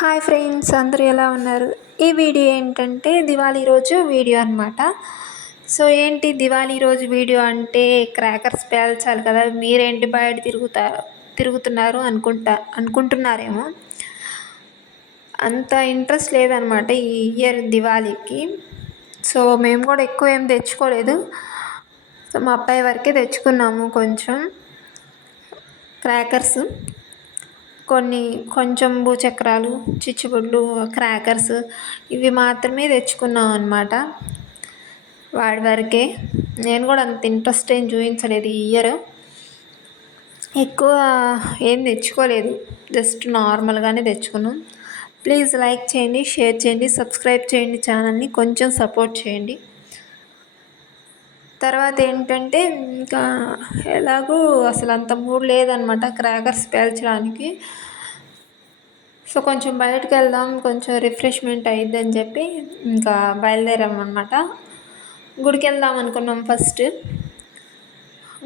Hi friends అందరూ ఎలా ఉన్నారు? ఈ వీడియో ఏంటంటే దివాళీ రోజు వీడియో అనమాట సో ఏంటి దివాళీ రోజు వీడియో అంటే క్రాకర్స్ పేల్చాలి కదా మీరేంటి బయట తిరుగుతారు తిరుగుతున్నారు అనుకుంటా అనుకుంటున్నారేమో. అంత ఇంట్రెస్ట్ లేదనమాట ఈ ఇయర్ దివాళీకి. సో మేము కూడా ఎక్కువ ఏం తెచ్చుకోలేదు. సో మా అబ్బాయి వరకే తెచ్చుకున్నాము కొంచెం క్రాకర్స్. కొన్ని కొంచెం భూచక్రాలు చిచ్చుబుడ్లు క్రాకర్స్ ఇవి మాత్రమే తెచ్చుకున్నాం అనమాట వాడి వరకే. నేను కూడా అంత ఇంట్రెస్ట్ ఏం చూపించలేదు ఈ ఇయర్ ఎక్కువ ఏం తెచ్చుకోలేదు. జస్ట్ నార్మల్గానే తెచ్చుకున్నాం. ప్లీజ్ లైక్ చేయండి షేర్ చేయండి సబ్స్క్రైబ్ చేయండి ఛానల్ని కొంచెం సపోర్ట్ చేయండి. తర్వాత ఏంటంటే ఇంకా ఎలాగో అసలు అంత మూడ్ లేదనమాట క్రాకర్స్ పేల్చడానికి. సో కొంచెం బయటకు వెళ్దాం కొంచెం రిఫ్రెష్మెంట్ అయ్యిద్దని చెప్పి ఇంకా బయలుదేరామన్నమాట. గుడికి వెళ్దాం అనుకున్నాం ఫస్ట్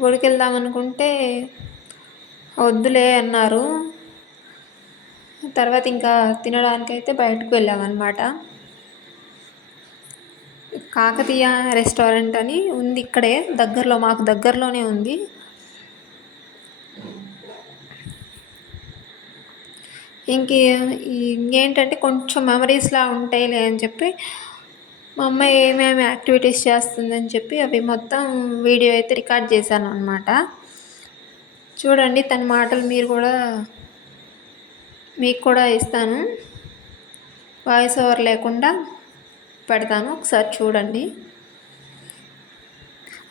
గుడికి వెళ్దాం అనుకుంటే వద్దులే అన్నారు. తర్వాత ఇంకా తినడానికైతే బయటకు వెళ్ళామన్నమాట. కాకతీయ రెస్టారెంట్ అని ఉంది ఇక్కడే దగ్గరలో మాకు దగ్గరలోనే ఉంది. ఇంక ఇంకేంటంటే కొంచెం మెమరీస్లా ఉంటాయిలే అని చెప్పి మా అమ్మాయి ఏమేమి యాక్టివిటీస్ చేస్తుందని చెప్పి అవి మొత్తం వీడియో అయితే రికార్డ్ చేశాను అనమాట చూడండి తన మాటలు మీరు కూడా మీకు కూడా ఇస్తాను. వాయిస్ ఓవర్ లేకుండా. పెడతాను. ఒకసారి చూడండి.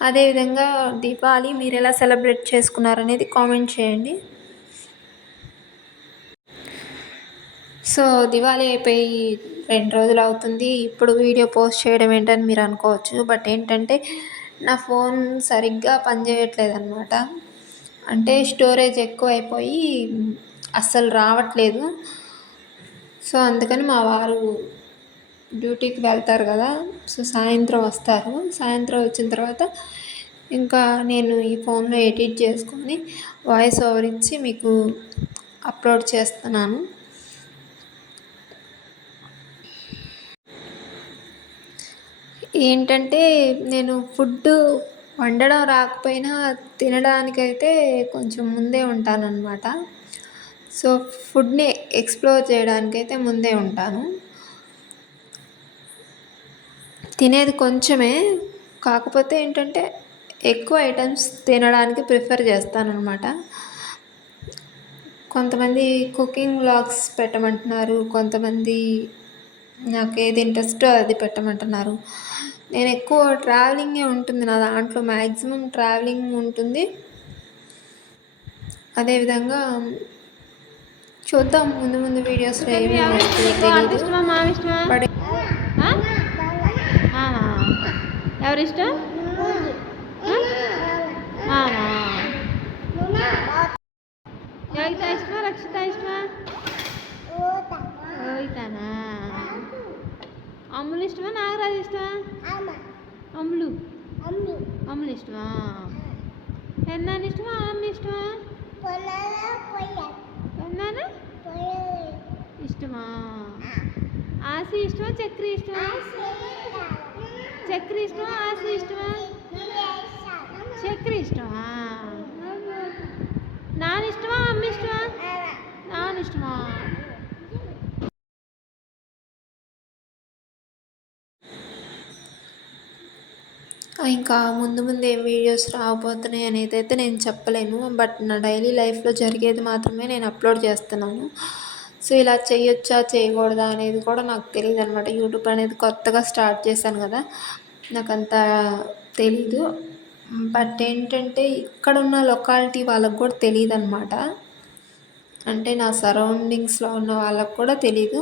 అదేవిధంగా దీపావళి మీరు ఎలా సెలబ్రేట్ చేసుకున్నారనేది కామెంట్ చేయండి. సో దివాళీ అయిపోయి రెండు రోజులు అవుతుంది. ఇప్పుడు వీడియో పోస్ట్ చేయడం ఏంటని మీరు అనుకోవచ్చు. బట్ ఏంటంటే నా ఫోన్ సరిగ్గా పనిచేయట్లేదు అనమాట అంటే స్టోరేజ్ ఎక్కువ అయిపోయి అస్సలు రావట్లేదు. సో అందుకని మా వారు డ్యూటీకి వెళ్తారు కదా సో సాయంత్రం వస్తారు. సాయంత్రం వచ్చిన తర్వాత ఇంకా నేను ఈ ఫోన్లో ఎడిట్ చేసుకొని వాయిస్ ఓవర్ ఇచ్చి మీకు అప్లోడ్ చేస్తున్నాను. ఏంటంటే నేను ఫుడ్ వండడం రాకపోయినా తినడానికైతే కొంచెం ముందే ఉంటానన్నమాట. సో ఫుడ్ని ఎక్స్ప్లోర్ చేయడానికైతే ముందే ఉంటాను. తినేది కొంచెమే కాకపోతే ఏంటంటే ఎక్కువ ఐటమ్స్ తినడానికి ప్రిఫర్ చేస్తానన్నమాట. కొంతమంది కుకింగ్ వ్లాగ్స్ పెట్టమంటున్నారు కొంతమంది నాకు ఏది ఇంట్రెస్టో అది పెట్టమంటున్నారు. నేను ఎక్కువ ట్రావెలింగే ఉంటుంది నా దాంట్లో మ్యాక్సిమం ట్రావెలింగ్ ఉంటుంది. అదేవిధంగా చూద్దాం ముందు ముందు వీడియోస్లో తెలియదు బట్ ఎవరి ఇష్టం యోగిత ఇష్టమా రక్షిత ఇష్టమా? యోగితానా అమ్ములు ఇష్టమా నాగరాజు ఇష్టమా? అమ్ములు. అమ్ములు. ఇష్టమా? ఎన్నాని ఇష్టమా అమ్మ ఇష్టమా? ఎన్నానా ఇష్టమా? ఆసి ఇష్టమా చక్రి ఇష్టమా? చక్కెర ఇష్టమా ఆశ ఇష్టమా చక్కెర ఇష్టమా నాన్న ఇష్టమా అమ్మ ఇష్టమా నాన్న ఇష్టమా ఇంకా ముందు ముందు ఏం వీడియోస్ రాబోతున్నాయి అనేది అయితే నేను చెప్పలేను బట్ నా డైలీ లైఫ్లో జరిగేది మాత్రమే నేను అప్లోడ్ చేస్తున్నాను. సో ఇలా చేయొచ్చా చేయకూడదా అనేది కూడా నాకు తెలియదు అనమాట యూట్యూబ్ అనేది కొత్తగా స్టార్ట్ చేశాను కదా నాకు అంత తెలీదు. బట్ ఏంటంటే ఇక్కడ ఉన్న లొకాలిటీ వాళ్ళకు కూడా తెలియదు అనమాట అంటే నా సరౌండింగ్స్లో ఉన్న వాళ్ళకు కూడా తెలీదు.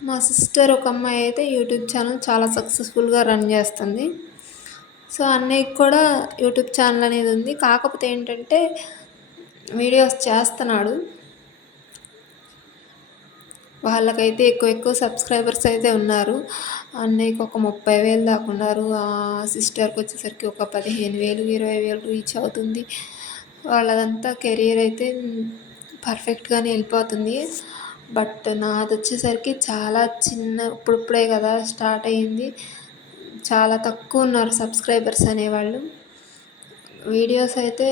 మా సిస్టర్ ఒక అమ్మాయి అయితే యూట్యూబ్ ఛానల్ చాలా సక్సెస్ఫుల్గా రన్ చేస్తుంది. సో అన్నయ్యకి కూడా యూట్యూబ్ ఛానల్ అనేది ఉంది. కాకపోతే ఏంటంటే వీడియోస్ చేస్తున్నాడు. వాళ్ళకైతే ఎక్కువ ఎక్కువ సబ్స్క్రైబర్స్ అయితే ఉన్నారు. అన్నయ్యకి ఒక ముప్పై వేలు దాకా ఉన్నారు. ఆ సిస్టర్కి వచ్చేసరికి ఒక పదిహేను వేలు ఇరవై వేలు రీచ్ అవుతుంది. వాళ్ళదంతా కెరీర్ అయితే పర్ఫెక్ట్గానే వెళ్ళిపోతుంది. బట్ నాది వచ్చేసరికి చాలా చిన్న ఇప్పుడిప్పుడే కదా స్టార్ట్ అయ్యింది. చాలా తక్కువ ఉన్నారు సబ్స్క్రైబర్స్ అనేవాళ్ళు. వీడియోస్ అయితే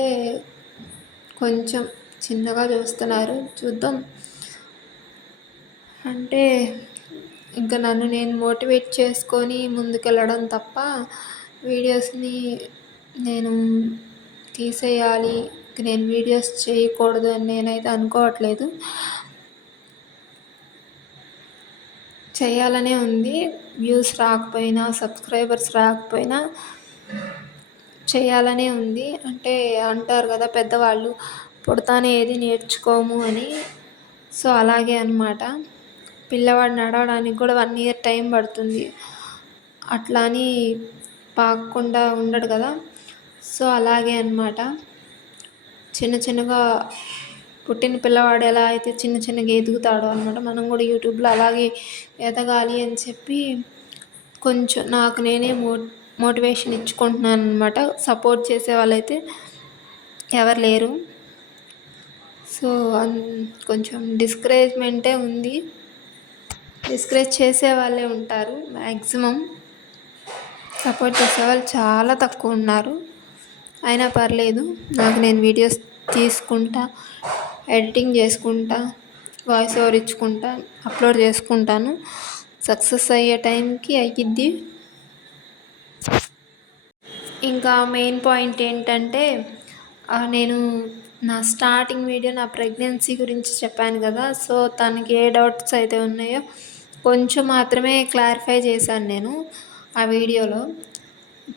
కొంచెం చిన్నగా చూస్తున్నారు. చూద్దాం. అంటే ఇంకా నన్ను నేను మోటివేట్ చేసుకొని ముందుకెళ్ళడం తప్ప వీడియోస్ని నేను తీసేయాలి. నేను వీడియోస్ చేయకూడదు అని నేనైతే అనుకోవట్లేదు. చేయాలనే ఉంది. వ్యూస్ రాకపోయినా సబ్స్క్రైబర్స్ రాకపోయినా చేయాలనే ఉంది. అంటే అంటారు కదా పెద్దవాళ్ళు పుడతానే ఏది నేర్చుకోము అని. సో అలాగే అనమాట పిల్లవాడు నడవడానికి కూడా వన్ ఇయర్ టైం పడుతుంది. అట్లా అని పాకకుండా ఉండడు కదా. సో అలాగే అనమాట చిన్న చిన్నగా పుట్టిన పిల్లవాడు ఎలా అయితే చిన్న చిన్నగా ఎదుగుతాడో అనమాట మనం కూడా యూట్యూబ్లో అలాగే ఎదగాలి అని చెప్పి కొంచెం నాకు నేనే మో మోటివేషన్ ఇచ్చుకుంటున్నాను అనమాట సపోర్ట్ చేసే వాళ్ళైతే ఎవరు లేరు. సో కొంచెం డిస్కరేజ్మెంటే ఉంది. డిస్కరేజ్ చేసే వాళ్ళే ఉంటారు మ్యాక్సిమం సపోర్ట్ చేసేవాళ్ళు చాలా తక్కువ ఉన్నారు. అయినా పర్లేదు నాకు నేను వీడియోస్ తీసుకుంటా ఎడిటింగ్ చేసుకుంటా వాయిస్ ఓవర్ ఇచ్చుకుంటా అప్లోడ్ చేసుకుంటాను. సక్సెస్ అయ్యే టైంకి అయ్యిద్ది ఇంకా మెయిన్ పాయింట్ ఏంటంటే నేను నా స్టార్టింగ్ వీడియో నా ప్రెగ్నెన్సీ గురించి చెప్పాను కదా సో తనకి ఏ డౌట్స్ అయితే ఉన్నాయో కొంచెం మాత్రమే క్లారిఫై చేశాను నేను ఆ వీడియోలో.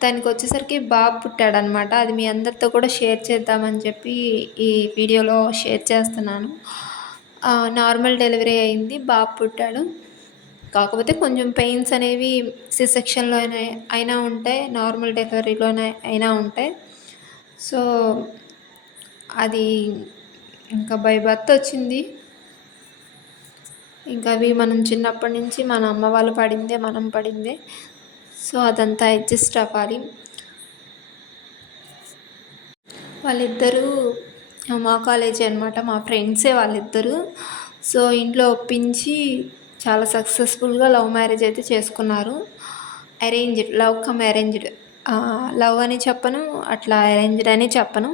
తనకి వచ్చేసరికి బాబు పుట్టాడనమాట అది మీ అందరితో కూడా షేర్ చేద్దామని చెప్పి ఈ వీడియోలో షేర్ చేస్తున్నాను. నార్మల్ డెలివరీ అయింది బాబు పుట్టాడు. కాకపోతే కొంచెం పెయిన్స్ అనేవి సిసెక్షన్లో అయినా అయినా ఉంటాయి నార్మల్ డెలివరీలోనే అయినా ఉంటాయి సో అది ఇంకా బై బర్త్ వచ్చింది. ఇంకా అవి మనం చిన్నప్పటి నుంచి మన అమ్మ వాళ్ళు పడిందే మనం పడిందే. సో అదంతా అడ్జస్ట్ అవ్వాలి. వాళ్ళిద్దరూ మా కాలేజీ అనమాట మా ఫ్రెండ్సే వాళ్ళిద్దరూ. సో ఇంట్లో ఒప్పించి చాలా సక్సెస్ఫుల్గా లవ్ మ్యారేజ్ అయితే చేసుకున్నారు. Arranged love come arranged. Love అని చెప్పను అట్లా అరేంజ్డ్ అని చెప్పను.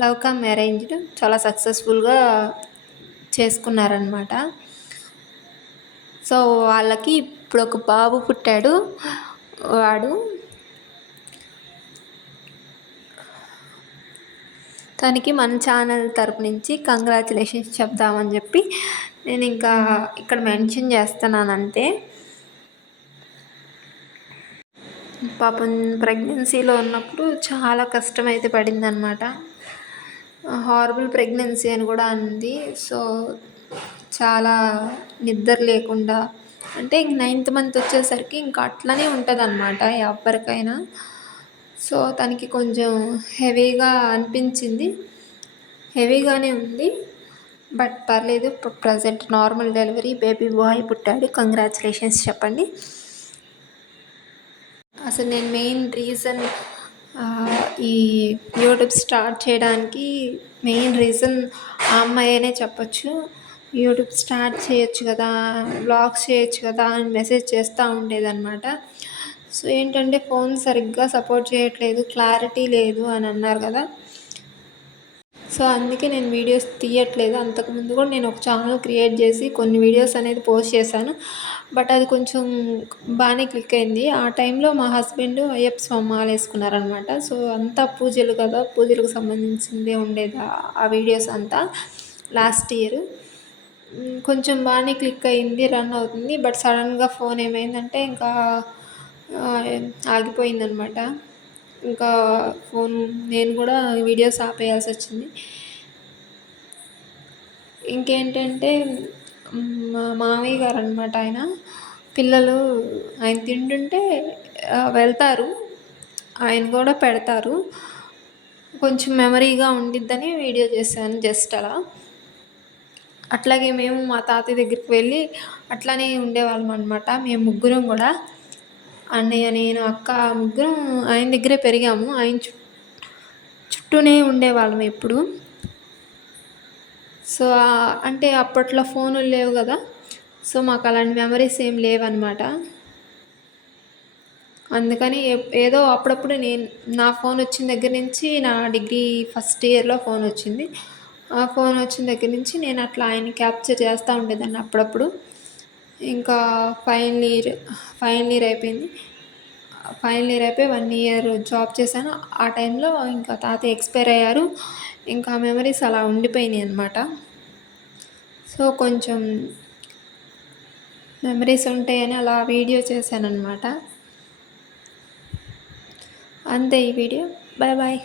లవ్ కమ్ అరేంజ్డ్ చాలా సక్సెస్ఫుల్గా చేసుకున్నారనమాట సో వాళ్ళకి ఇప్పుడు ఒక బాబు పుట్టాడు. వాడు తనకి మన ఛానల్ తరపు నుంచి కంగ్రాచులేషన్స్ చెప్దామని చెప్పి నేను ఇంకా ఇక్కడ మెన్షన్ చేస్తున్నాను అంతే. పాపం ప్రెగ్నెన్సీలో ఉన్నప్పుడు చాలా కష్టమైతే పడిందనమాట హారబుల్ ప్రెగ్నెన్సీ అని కూడా అంది. సో చాలా నిద్ర లేకుండా అంటే ఇంక నైన్త్ మంత్ వచ్చేసరికి ఇంకా అట్లనే ఉంటుంది అనమాట ఎవరికైనా సో తనకి కొంచెం హెవీగా అనిపించింది. హెవీగానే ఉంది. బట్ పర్లేదు present normal delivery baby boy పుట్టాడు. కంగ్రాచులేషన్స్ చెప్పండి. అసలు నేను మెయిన్ రీజన్ ఈ యూట్యూబ్ స్టార్ట్ చేయడానికి మెయిన్ రీజన్ ఆ అమ్మాయి చెప్పచ్చు. యూట్యూబ్ స్టార్ట్ చేయొచ్చు కదా బ్లాగ్స్ చేయొచ్చు కదా అని మెసేజ్ చేస్తూ ఉండేదన్నమాట. సో ఏంటంటే ఫోన్ సరిగ్గా సపోర్ట్ చేయట్లేదు క్లారిటీ లేదు అని అన్నారు కదా. సో అందుకే నేను వీడియోస్ తీయట్లేదు. అంతకుముందు కూడా నేను ఒక ఛానల్ క్రియేట్ చేసి కొన్ని వీడియోస్ అనేది పోస్ట్ చేశాను. బట్ అది కొంచెం బాగానే క్లిక్ అయింది. ఆ టైంలో మా హస్బెండ్ అయ్యప్ప స్వామి మాల వేసుకున్నారనమాట సో అంతా పూజలు కదా పూజలకు సంబంధించిందే ఉండేది ఆ వీడియోస్ అంతా. లాస్ట్ ఇయర్ కొంచెం బాగానే క్లిక్ అయింది రన్ అవుతుంది. బట్ సడన్గా ఫోన్ ఏమైందంటే ఇంకా ఆగిపోయిందనమాట. ఇంకా ఫోన్ నేను కూడా వీడియోస్ ఆపేయాల్సి వచ్చింది. ఇంకేంటంటే మా మామయ్య గారు అనమాట ఆయన. పిల్లలు ఆయన తింటుంటే వెళ్తారు. ఆయన కూడా పెడతారు. కొంచెం మెమరీగా ఉండిద్దని వీడియో చేశాను జస్ట్ అలా. అట్లాగే మేము మా తాతయ్య దగ్గరికి వెళ్ళి అట్లానే ఉండేవాళ్ళం అనమాట మేము ముగ్గురం కూడా. అన్నయ్య నేను అక్క ముగ్గురం ఆయన దగ్గరే పెరిగాము. ఆయన చు చుట్టూనే ఉండేవాళ్ళం ఎప్పుడు. సో అంటే అప్పట్లో ఫోనులు లేవు కదా. సో మాకు అలాంటి మెమరీస్ ఏం లేవన్నమాట. అందుకని ఏ- ఏదో అప్పుడప్పుడు నేను నా ఫోన్ వచ్చిన దగ్గర నుంచి నా డిగ్రీ ఫస్ట్ ఇయర్లో ఫోన్ వచ్చింది. ఆ ఫోన్ వచ్చిన దగ్గర నుంచి నేను అట్లా ఆయన క్యాప్చర్ చేస్తూ ఉండేదాన్ని అప్పుడప్పుడు. ఇంకా ఫైనల్ ఇయర్ ఫైనల్ ఇయర్ అయిపోయింది. ఫైనల్ ఇయర్ అయిపోయి వన్ ఇయర్ జాబ్ చేశాను. ఆ టైంలో ఇంకా తాతయ్య ఎక్స్పైర్ అయ్యారు. ఇంకా మెమరీస్ అలా ఉండిపోయినాయి అనమాట సో కొంచెం మెమరీస్ ఉంటాయని అలా వీడియో చేశాను అనమాట అంతే ఈ వీడియో. Bye bye.